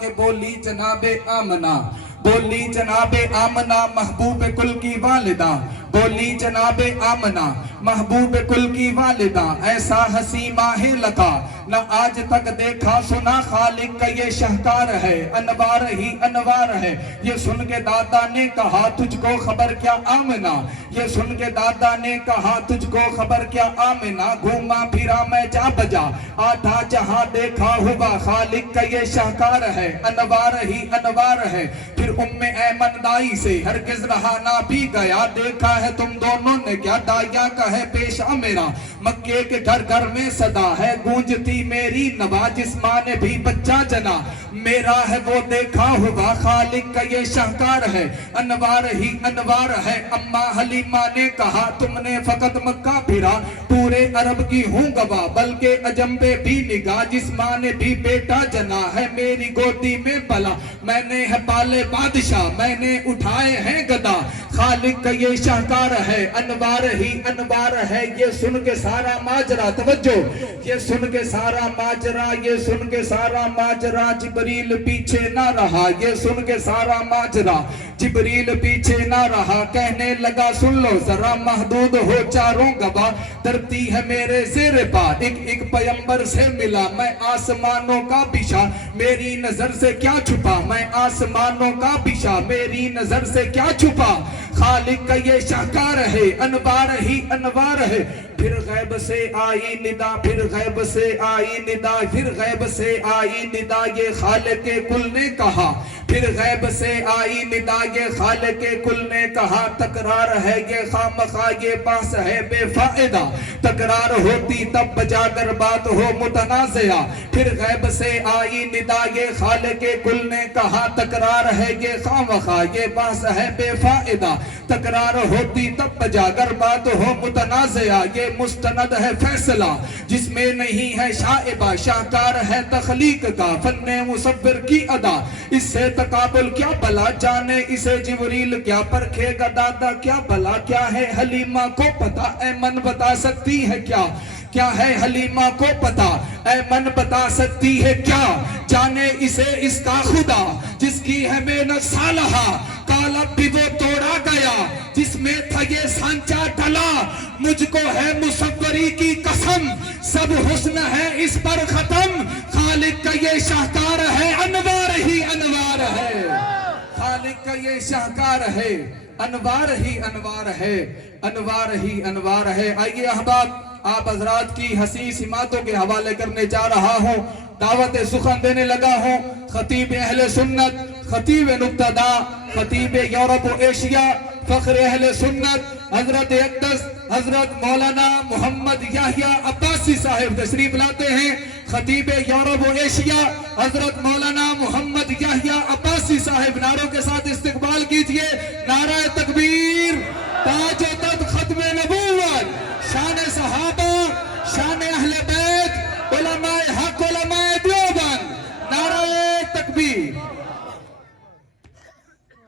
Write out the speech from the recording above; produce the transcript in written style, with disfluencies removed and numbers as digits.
کہ بولی جناب آمنہ، بولی جناب آمنہ محبوب کل کی والدہ، بولی جناب آمنہ محبوب کل کی والدہ، ایسا حسین ماہ لقا نہ آج تک دیکھا سنا، خالق کا یہ شہکار ہے، انوار ہی انوار ہے۔ یہ سن کے دادا نے کہا تجھ کو خبر کیا آمنہ، یہ سن کے دادا نے کہا تجھ کو خبر کیا آمنہ، گھوما پھرا میں جا بجا آٹھا جہاں دیکھا ہوا، خالق کا یہ شہکار ہے، انوار ہی انوار ہے۔ پھر ایمن دائی سے ہرگز رہا نہ بھی گیا، دیکھا ہے تم دونوں نے کیا، دائیا کا ہے پیشہ میرا، مکے کے گھر گھر میں صدا ہے، گونجتی میری نوا، جس ماں نے بھی بچہ جنا، میرا ہے وہ دیکھا ہوا، خالق کا یہ شہکار ہے، انوار ہی انوار ہے۔ اماں حلیمہ نے کہا تم نے فقط مکہ پھرا، پورے عرب کی ہوں گواہ، بلکہ عجم پہ بھی نگاہ، جس ماں نے بھی بیٹا جنا ہے، میری گودی میں پلا، میں نے ہے پالے بادشاہ، میں نے اٹھائے ہیں گدا، خالق کا یہ شہکار ہے، انوار ہی انوار ہے۔ یہ سن کے سارا ماجرا، توجہ، یہ سن کے سارا ماجرا، یہ سن کے سارا ماجرا، جبریل پیچھے نہ رہا، یہ سن کے سارا ماجرا، جبریل پیچھے نہ رہا، کہنے لگا سن لو ذرا، محدود ہو چاروں گواہ، دھرتی ہے میرے زیر پا، ایک پیمبر سے ملا، میں آسمانوں کا بشا، میری نظر سے کیا چھپا، میں آسمانوں کا بشا، میری نظر سے کیا چھپا، خالق کا یہ شہکار ہے، انوار ہی انوار ہے۔ پھر غیب سے آئی ندا، پھر غیب سے آئی ندا، پھر غیب سے آئی ندا، یہ خالق کل نے کہا، پھر غیب سے آئی ندا، یہ خالق کل نے کہا، تکرار ہے یہ خامخواہ، یہ بحث ہے بے فائدہ، تکرار ہوتی تب بجا کر بات ہو متنازعہ، پھر غیب سے آئی ندا، یہ خالق کل نے کہا، تکرار ہے یہ خامخواہ، یہ بحث ہے بے فائدہ، تکرار ہوتی تب بجا کر بات ہو متنازعہ، یہ مستند ہے فیصلہ جس میں نہیں ہے شائبہ، شاہکار ہے تخلیق کا فن مصور کی ادا، اس سے تقابل کیا بلا، جانے اسے جبریل کیا پرکھے گا دادا کیا بلا، کیا ہے حلیمہ کو پتا، ایمن بتا سکتی ہے کیا، کیا ہے حلیمہ کو پتا، ایمن بتا سکتی ہے کیا، جانے اسے اس کا خدا، جس کی ہے محنت صالحہ، قالب بھی وہ توڑا گیا، جس میں تھا یہ سانچہ ڈلا، مجھ کو ہے مصوری کی قسم، سب حسن ہے اس پر ختم، خالق کا یہ شاہکار ہے، انوار ہی انوار ہے، خالق کا یہ شاہکار ہے، انوار ہی انوار ہے، انوار ہی انوار ہے۔ آئیے احباب، آپ حضرات کی حسین سماعتوں کے حوالے کرنے جا رہا ہوں، دعوت سخن دینے لگا ہوں، خطیب اہل سنت، خطیب نقطہ دا، خطیب یورپ و ایشیا، فخر اہل سنت، حضرت اقدس حضرت مولانا محمد یحییٰ عباسی صاحب تشریف لاتے ہیں، خطیب یورپ و ایشیا حضرت مولانا محمد یحییٰ عباسی صاحب، نعروں کے ساتھ